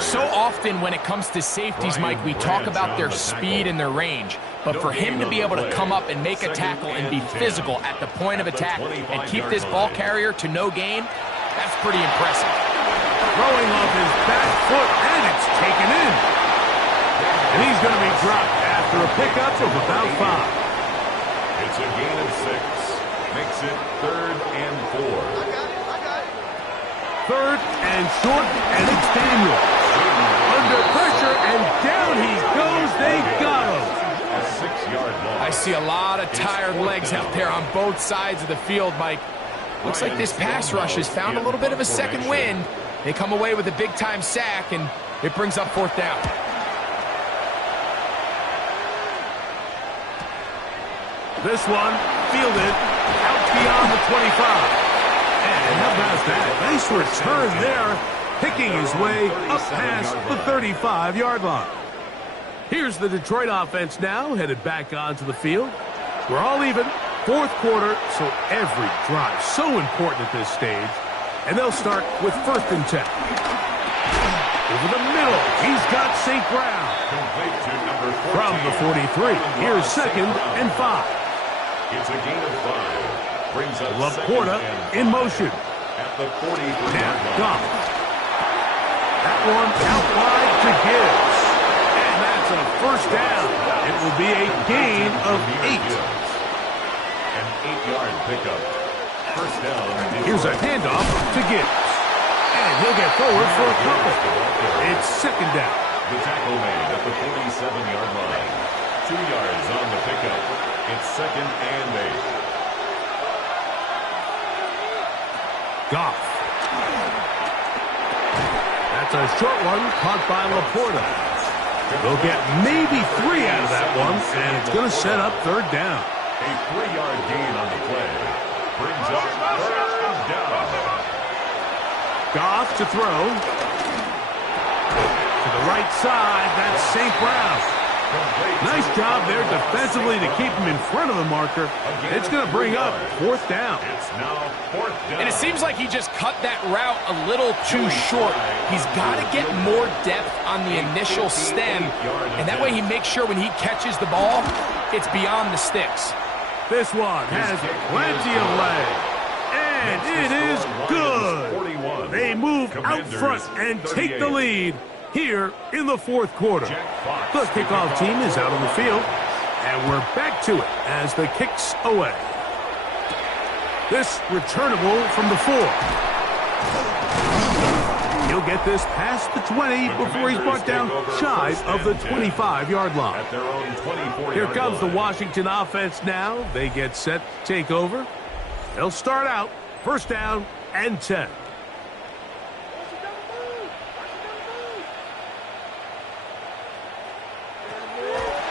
So often when it comes to safeties, Mike, we talk about their speed and their range. But for him to be able to come up and make a tackle and be physical at the point of attack and keep this ball carrier to no gain, that's pretty impressive. Throwing off his back foot, and it's taken in. And he's going to be dropped after a pickup of about 5. It's a gain of 6. Makes it 3rd and 4. 3rd and short, and it's Daniel. Under pressure, and down he goes. They got him. A 6-yard loss. I see a lot of tired legs out there on both sides of the field, Mike. Looks like this pass rush has found a little bit of a second wind. They come away with a big-time sack, and it brings up 4th down. This one fielded out beyond the 25. And how about that? Nice return there, picking his way up past the 35-yard line. Here's the Detroit offense now, headed back onto the field. We're all even, fourth quarter, so every drive so important at this stage. And they'll start with 1st and 10. Over the middle, he's got St. Brown. From the 43, here's 2nd and 5. It's a gain of 5. Brings up Laporta in motion. At the 43. Now, Goff. That one out wide to Gibbs. And that's a 1st down. It will be a gain of 8. An 8-yard pickup. 1st down. Here's a handoff to Gibbs. And he'll get forward for a couple. It's 2nd down. The tackle made at the 47-yard line. 2 yards on the pickup. It's 2nd and 8. Goff. That's a short one caught by Laporta. They'll get maybe 3 out of that one, and it's going to set up 3rd down. A 3-yard gain on the play. Brings up 3rd down. Goff to throw. To the right side, that's St. Brown. Nice job there defensively to keep him in front of the marker. It's going to bring up 4th down. It's now 4th down. And it seems like he just cut that route a little too short. He's got to get more depth on the initial stem, and that way he makes sure when he catches the ball, it's beyond the sticks. This one has plenty of leg, and it is good. They move out front and take the lead here in the 4th quarter. The kickoff team is out on the field, and we're back to it as the kick's away. This returnable from the 4. He'll get this past the 20 before he's brought down shy of the 25-yard line. At their own 24-yard Here comes the line. Washington offense now. They get set to take over. They'll start out 1st down and 10.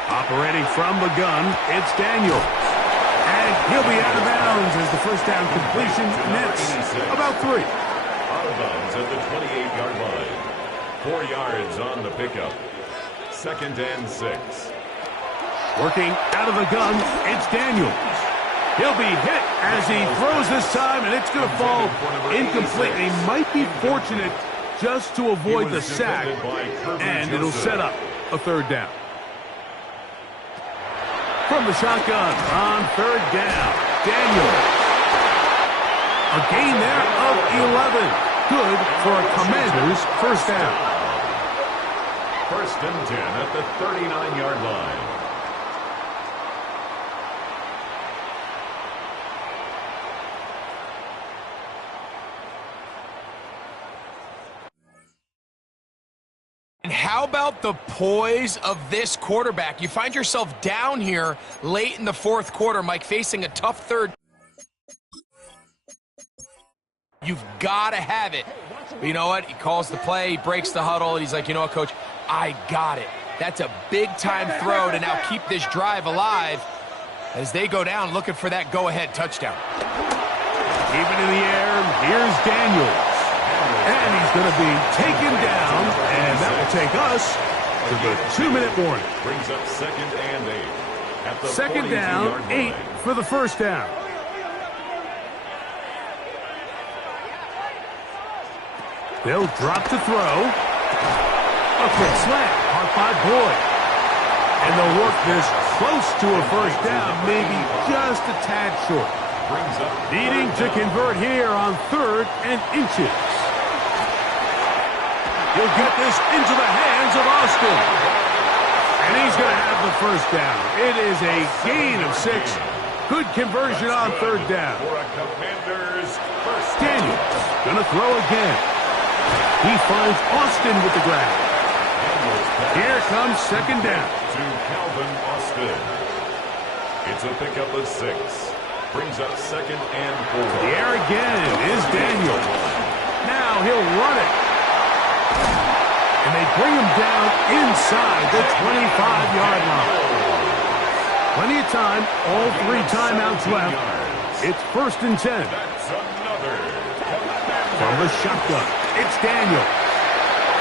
Operating from the gun, it's Daniels. And he'll be out of bounds as the 1st down completion nets about 3. Out of bounds at the 28-yard line. 4 yards on the pickup. 2nd and 6. Working out of the gun, it's Daniels. He'll be hit as he throws this time, and it's going to fall incomplete. He might be fortunate just to avoid the sack, and it'll set up a 3rd down. From the shotgun on 3rd down, Daniels. A gain there of 11. Good for a Commander's 1st down. 1st and 10 at the 39-yard line. And how about the poise of this quarterback? You find yourself down here late in the 4th quarter, Mike, facing a tough 3rd. You've got to have it. But you know what? He calls the play, he breaks the huddle, and he's like, you know what, Coach? I got it. That's a big-time throw to now keep this drive alive as they go down looking for that go-ahead touchdown. Keep it in the air. Here's Daniels. And he's going to be taken down, and that will take us to the 2-minute warning. Brings up 2nd and 8. At the 2nd down, 8 for the 1st down. They'll drop to throw. A quick slant, caught by Boyd. And they'll work this close to a 1st down, maybe just a tad short. Needing to convert here on 3rd and inches. He'll get this into the hands of Austin. And he's going to have the 1st down. It is a gain of 6. Good conversion on 3rd down. Daniels going to throw again. He finds Austin with the grab. Here comes 2nd down. To Calvin Austin. It's a pickup of 6. Brings up 2nd and 4. The air again is Daniels. Now he'll run it. And they bring him down inside the 25-yard line. Plenty of time, all 3 timeouts left. It's 1st and 10. From the shotgun, it's Daniel.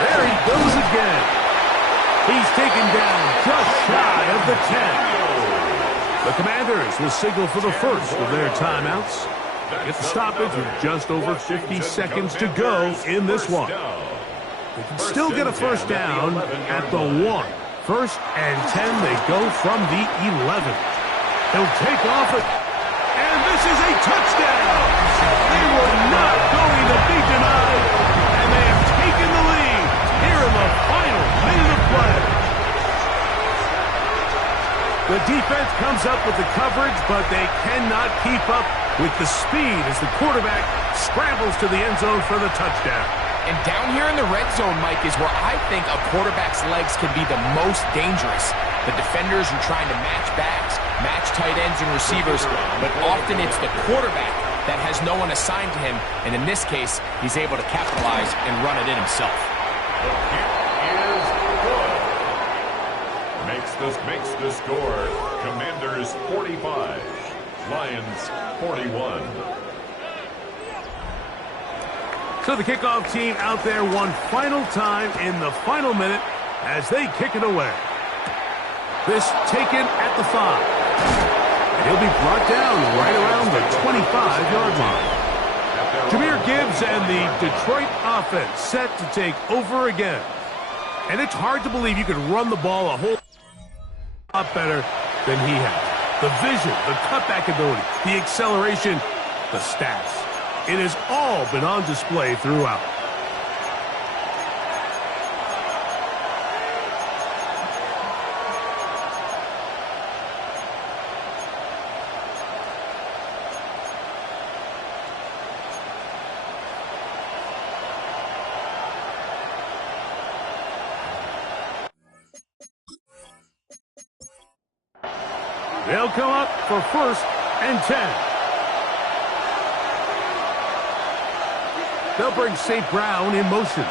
There he goes again. He's taken down just shy of the 10. The Commanders will signal for the first of their timeouts. Get the stoppage with just over 50 seconds to go in this one. They can still get a first down at the 1. 1st and 10, they go from the 11. He'll take off it, and this is a touchdown. They were not going to be denied, and they have taken the lead here in the final minute of play. The defense comes up with the coverage, but they cannot keep up with the speed as the quarterback scrambles to the end zone for the touchdown. And down here in the red zone, Mike, is where I think a quarterback's legs can be the most dangerous. The defenders are trying to match backs, match tight ends and receivers, but often it's the quarterback that has no one assigned to him, and in this case, he's able to capitalize and run it in himself. The kick is good. Makes the score. Commanders 45, Lions 41. So the kickoff team out there one final time in the final minute as they kick it away. This taken at the 5. And he'll be brought down right around the 25-yard line. Jahmyr Gibbs and the Detroit offense set to take over again. And it's hard to believe you could run the ball a whole lot better than he has. The vision, the cutback ability, the acceleration, the stats. It has all been on display throughout. They'll come up for 1st and 10. They'll bring St. Brown in motion.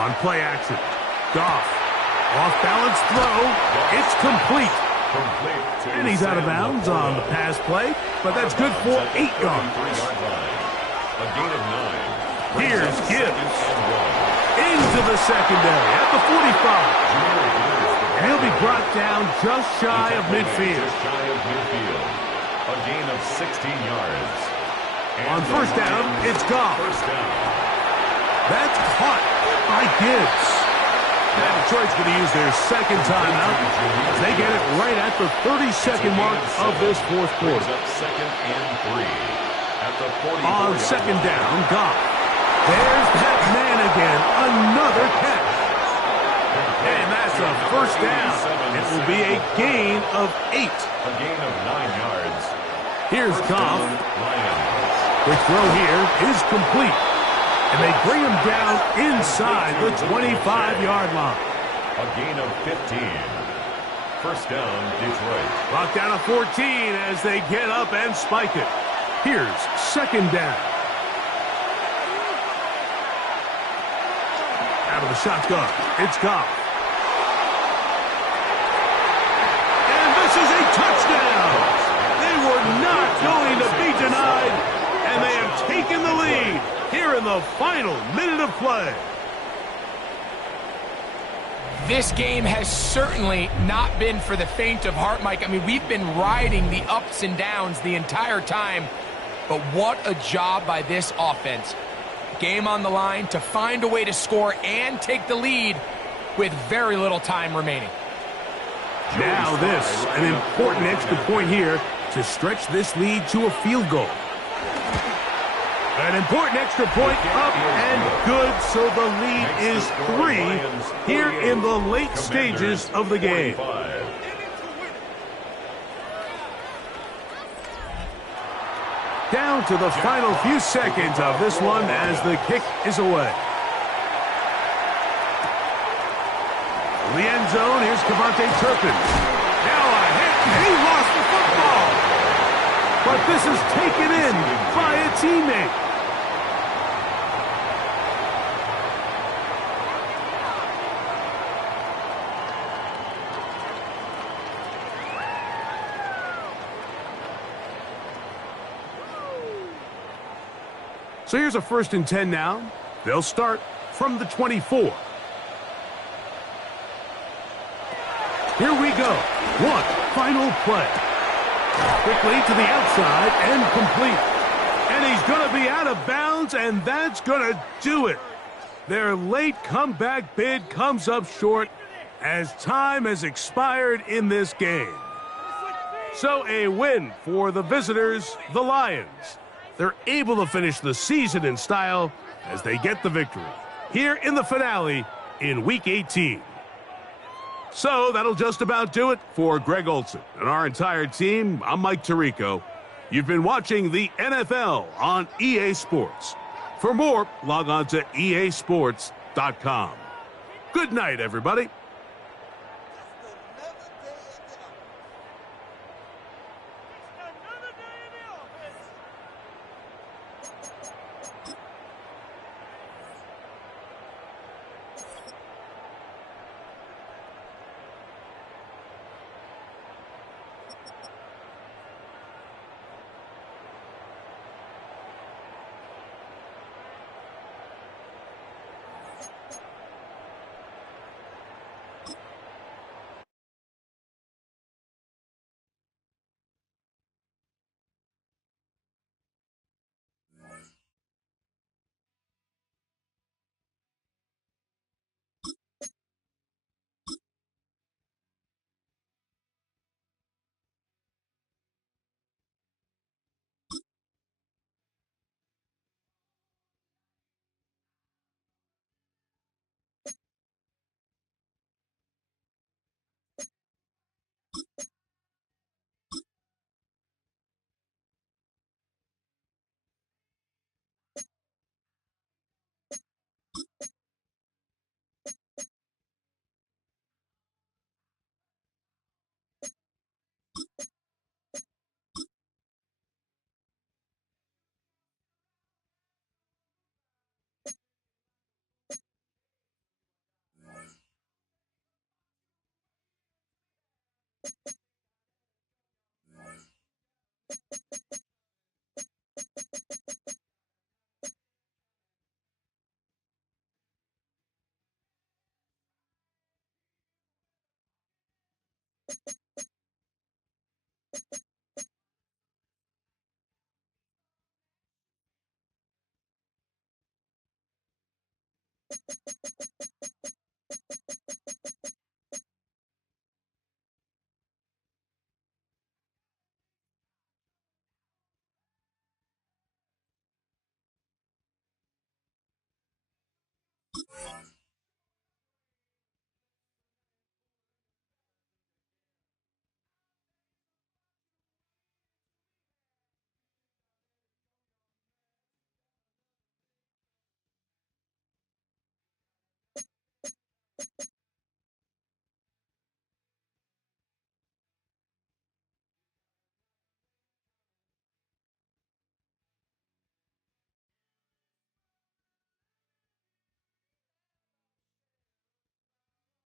On play action. Goff. Off-balance throw. It's complete. And he's out of bounds on the pass play, but that's good for 8 yards. A gain of 9. Here's Gibbs. Into the secondary at the 45. And he'll be brought down just shy of midfield. A gain of 16 yards. On 1st down, it's Goff. That's caught by Gibbs. Now Detroit's going to use their 2nd timeout as they get it right at the 32nd mark of this 4th quarter. On 2nd down, Goff. There's that man again. Another catch. And that's a 1st down. It will be a gain of 8. A gain of 9 yards. Here's Goff. The throw here is complete. And they bring him down inside the 25-yard line. A gain of 15. 1st down, Detroit. Brought down to 14 as they get up and spike it. Here's 2nd down. Out of the shotgun, it's Goff. And this is a touchdown. They were not going to be denied. And they have taken the lead here in the final minute of play. This game has certainly not been for the faint of heart, Mike. I mean, we've been riding the ups and downs the entire time. But what a job by this offense. Game on the line to find a way to score and take the lead with very little time remaining. Now this, an important extra point here to stretch this lead to a field goal. An important extra point up and good, so the lead is 3 here in the late stages of the game. Down to the final few seconds of this one as the kick is away. The end zone, here's Cavante Turpin. Now a hit, he lost the football. But this is taken in by a teammate. So here's a 1st and 10 now. They'll start from the 24. Here we go. One final play. Quickly to the outside and complete. And he's going to be out of bounds, and that's going to do it. Their late comeback bid comes up short as time has expired in this game. So a win for the visitors, the Lions. They're able to finish the season in style as they get the victory here in the finale in Week 18. So that'll just about do it for Greg Olson and our entire team. I'm Mike Tirico. You've been watching the NFL on EA Sports. For more, log on to easports.com. Good night, everybody.